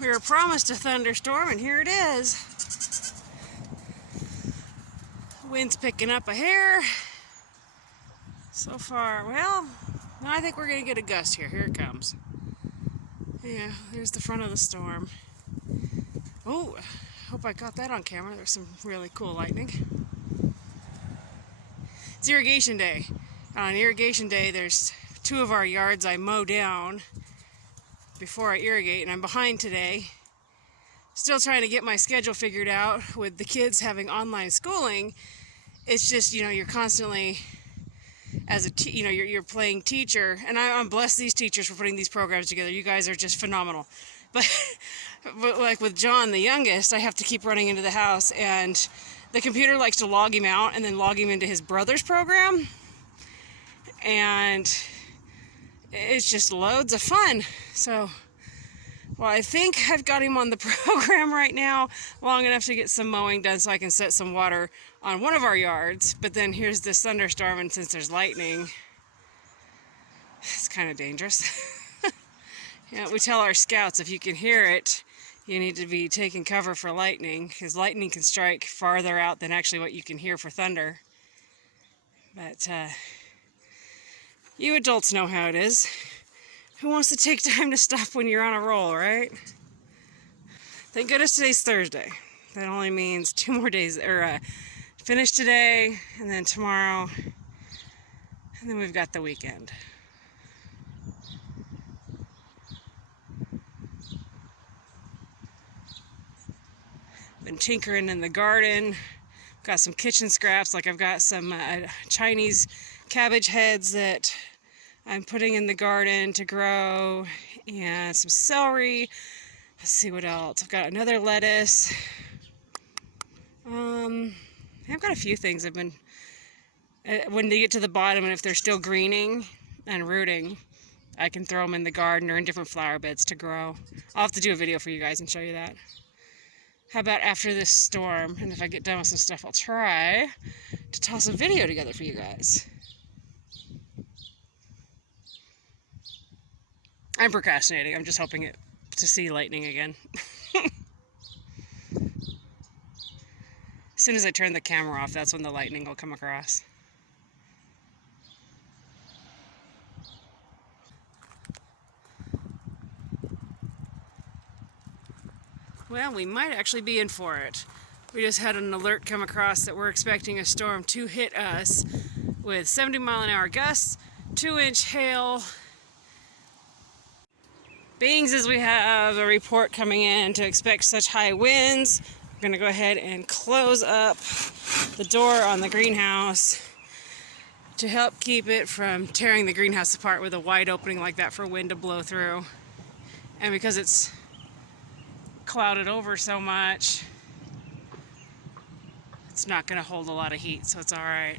We were promised a thunderstorm, and here it is. Wind's picking up a hair. So far, well, I think we're going to get a gust here. Here it comes. Yeah, there's the front of the storm. Oh, hope I got that on camera. There's some really cool lightning. It's irrigation day. On irrigation day, there's 2 of our yards I mow down before I irrigate, and I'm behind today. Still trying to get my schedule figured out with the kids having online schooling. It's just, you're constantly, as you're playing teacher, and I'm blessed these teachers for putting these programs together. You guys are just phenomenal. But like with John, the youngest, I have to keep running into the house, and the computer likes to log him out and then log him into his brother's program. And it's just loads of fun. So, well, I think I've got him on the program right now long enough to get some mowing done so I can set some water on one of our yards. But then here's this thunderstorm, and since there's lightning, it's kind of dangerous. We tell our scouts if you can hear it, you need to be taking cover for lightning, because lightning can strike farther out than actually what you can hear for thunder. But you adults know how it is. Who wants to take time to stop when you're on a roll, right? Thank goodness today's Thursday. That only means 2 more days, or finish today, and then tomorrow, and then we've got the weekend. Been tinkering in the garden. Got some kitchen scraps, like I've got some Chinese cabbage heads that I'm putting in the garden to grow, and some celery. Let's see what else. I've got another lettuce. I've got a few things I've been, when they get to the bottom and if they're still greening and rooting, I can throw them in the garden or in different flower beds to grow. I'll have to do a video for you guys and show you that. How about after this storm, and if I get done with some stuff, I'll try to toss a video together for you guys. I'm procrastinating. I'm just hoping to see lightning again. As soon as I turn the camera off, that's when the lightning will come across. Well, we might actually be in for it. We just had an alert come across that we're expecting a storm to hit us with 70-mile-an-hour gusts, 2-inch hail. Being as we have a report coming in to expect such high winds, we're going to go ahead and close up the door on the greenhouse to help keep it from tearing the greenhouse apart with a wide opening like that for wind to blow through. And because it's clouded over so much, it's not going to hold a lot of heat, so it's all right.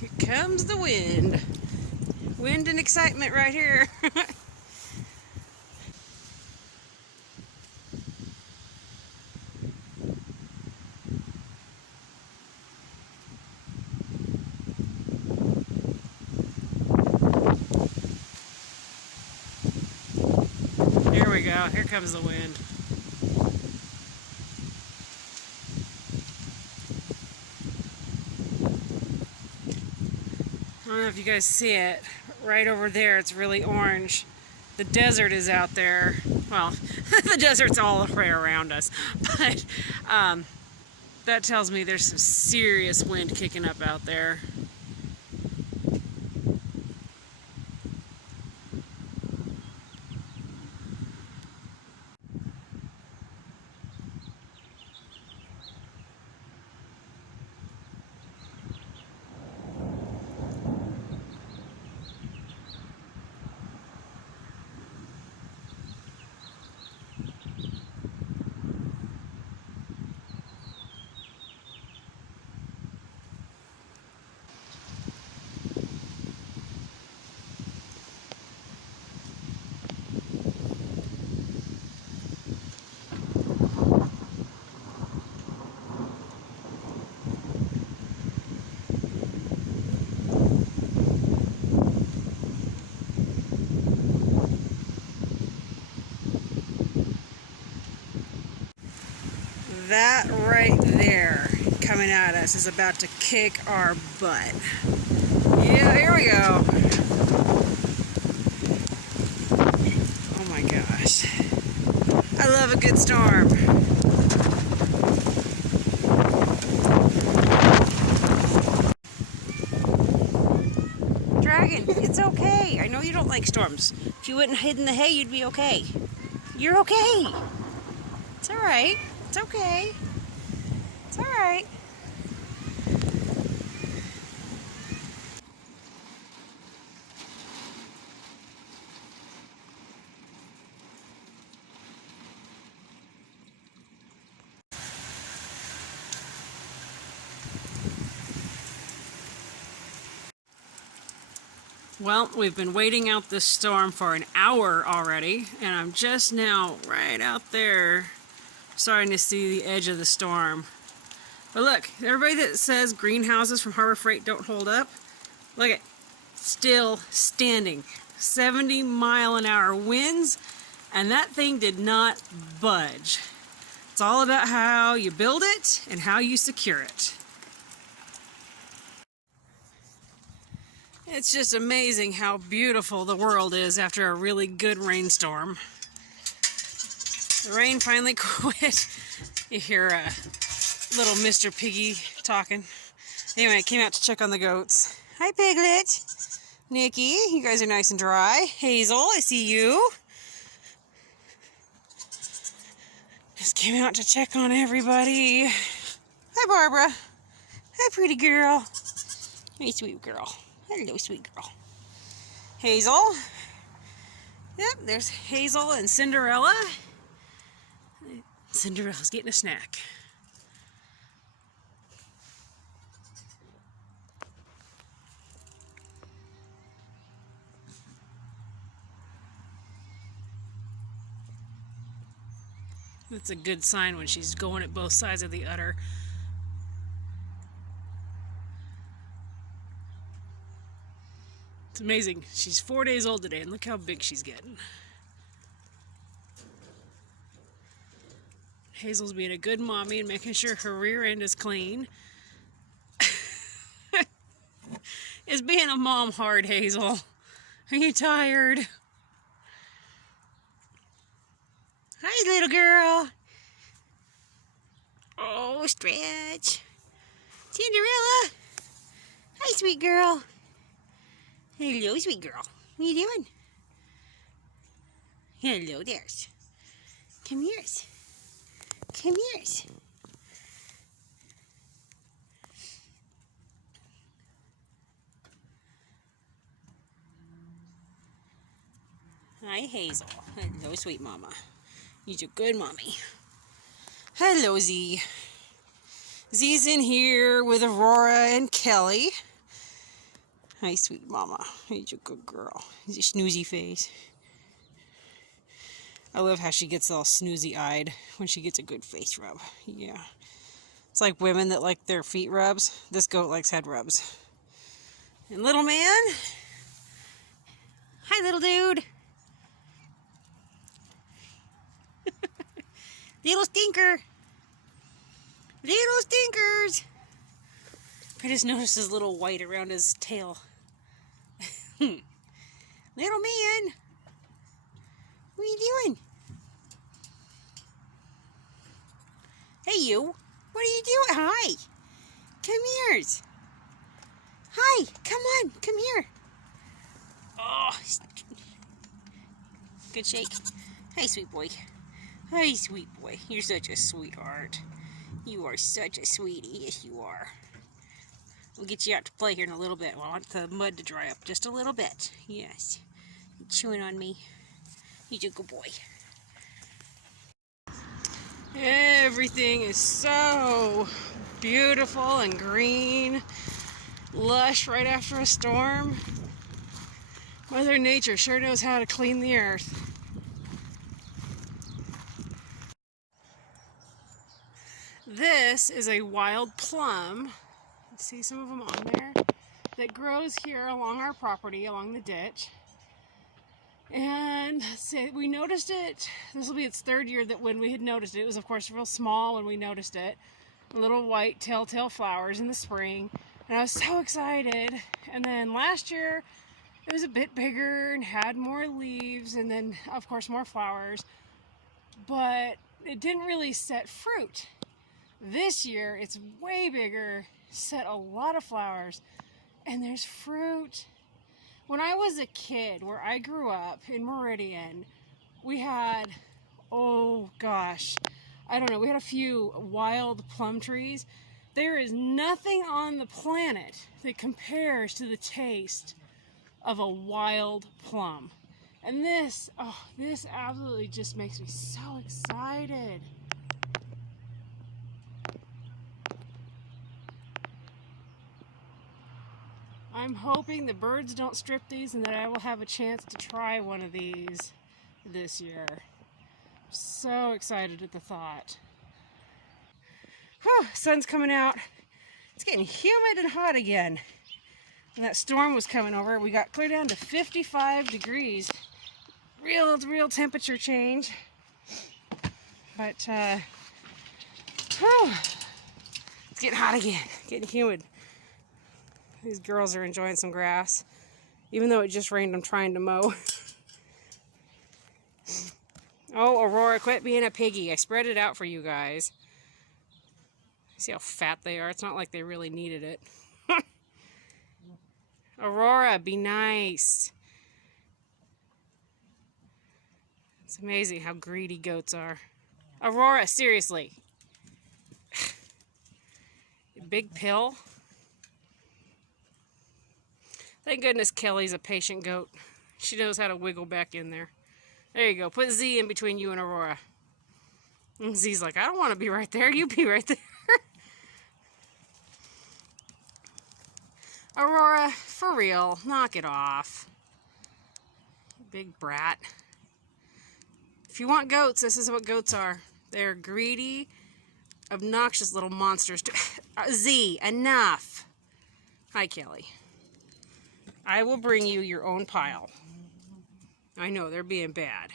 Here comes the wind. Wind and excitement right here. Here we go. Here comes the wind. I don't know if you guys see it. Right over there, it's really orange. The desert is out there. Well, the desert's all right around us. But that tells me there's some serious wind kicking up out there. right there coming at us is about to kick our butt. Yeah, here we go. Oh my gosh. I love a good storm. Dragon, it's okay. I know you don't like storms. If you wouldn't hide in the hay, you'd be okay. You're okay. It's alright. It's okay. It's alright. Well, we've been waiting out this storm for an hour already, and I'm just now right out there starting to see the edge of the storm. But look, everybody that says greenhouses from Harbor Freight don't hold up, look at, still standing. 70-mile-an-hour winds, and that thing did not budge. It's all about how you build it and how you secure it. It's just amazing how beautiful the world is after a really good rainstorm. The rain finally quit. You hear little Mr. Piggy talking. Anyway, I came out to check on the goats. Hi, Piglet. Nikki, you guys are nice and dry. Hazel, I see you. Just came out to check on everybody. Hi, Barbara. Hi, pretty girl. Hey, sweet girl. Hello, sweet girl. Hazel. Yep, there's Hazel and Cinderella. Cinderella's getting a snack. That's a good sign when she's going at both sides of the udder. It's amazing. She's 4 days old today, and look how big she's getting. Hazel's being a good mommy and making sure her rear end is clean. Is being a mom hard, Hazel? Are you tired? Hi, little girl. Oh, stretch. Cinderella. Hi, sweet girl. Hello, sweet girl. What are you doing? Hello there. Come here. Come here. Hi, Hazel. Hello, sweet mama. You're a good mommy. Hello, Z. Z's in here with Aurora and Kelly. Hi, sweet mama. You're a good girl. He's a snoozy face. I love how she gets all snoozy-eyed when she gets a good face rub. Yeah. It's like women that like their feet rubs. This goat likes head rubs. And little man. Hi, little dude. Little stinker. Little stinkers. I just noticed his little white around his tail. Little man. What are you doing? Hey, you. What are you doing? Hi. Come here. Hi. Come on. Come here. Oh. Good shake. Hi, sweet boy. Hi, sweet boy. You're such a sweetheart. You are such a sweetie. Yes, you are. We'll get you out to play here in a little bit. I want the mud to dry up just a little bit. Yes. You're chewing on me. He's a good boy. Everything is so beautiful and green, lush right after a storm. Mother Nature sure knows how to clean the earth. This is a wild plum. See some of them on there that grows here along our property, along the ditch. And we noticed it. This will be its third year that when we had noticed it. It was, of course, real small when we noticed it. little white telltale flowers in the spring, and I was so excited. And then last year it was a bit bigger and had more leaves, and then of course more flowers, but it didn't really set fruit. This year it's way bigger, set a lot of flowers, and there's fruit. When I was a kid, where I grew up in Meridian, we had, oh gosh, I don't know, we had a few wild plum trees. There is nothing on the planet that compares to the taste of a wild plum. And this, oh, this absolutely just makes me so excited. I'm hoping the birds don't strip these and that I will have a chance to try one of these this year. So excited at the thought. Whew, sun's coming out. It's getting humid and hot again. When that storm was coming over, we got clear down to 55 degrees. Real temperature change. But whew, it's getting hot again, getting humid. These girls are enjoying some grass. Even though it just rained, I'm trying to mow. Oh, Aurora, quit being a piggy. I spread it out for you guys. See how fat they are? It's not like they really needed it. Aurora, be nice. It's amazing how greedy goats are. Aurora, seriously. Big pill. Thank goodness Kelly's a patient goat. She knows how to wiggle back in there. There you go. Put Z in between you and Aurora. And Z's like, I don't want to be right there. You be right there. Aurora, for real, knock it off. Big brat. If you want goats, this is what goats are. They're greedy, obnoxious little monsters. Z, enough. Hi, Kelly. I will bring you your own pile. I know, they're being bad.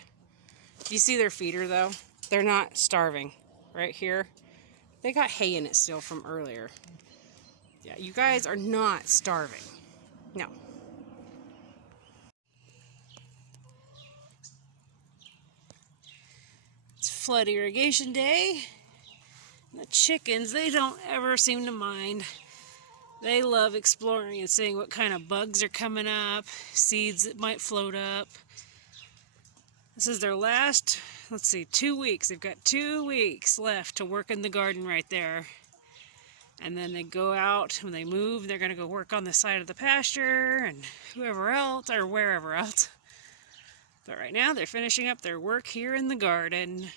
Do you see their feeder, though? They're not starving. Right here. They got hay in it still from earlier. Yeah, you guys are not starving. No. It's flood irrigation day. The chickens, they don't ever seem to mind. They love exploring and seeing what kind of bugs are coming up, seeds that might float up. This is their last, 2 weeks. They've got 2 weeks left to work in the garden right there. And then they go out, when they move, they're going to go work on the side of the pasture and whoever else, or wherever else. But right now, they're finishing up their work here in the garden.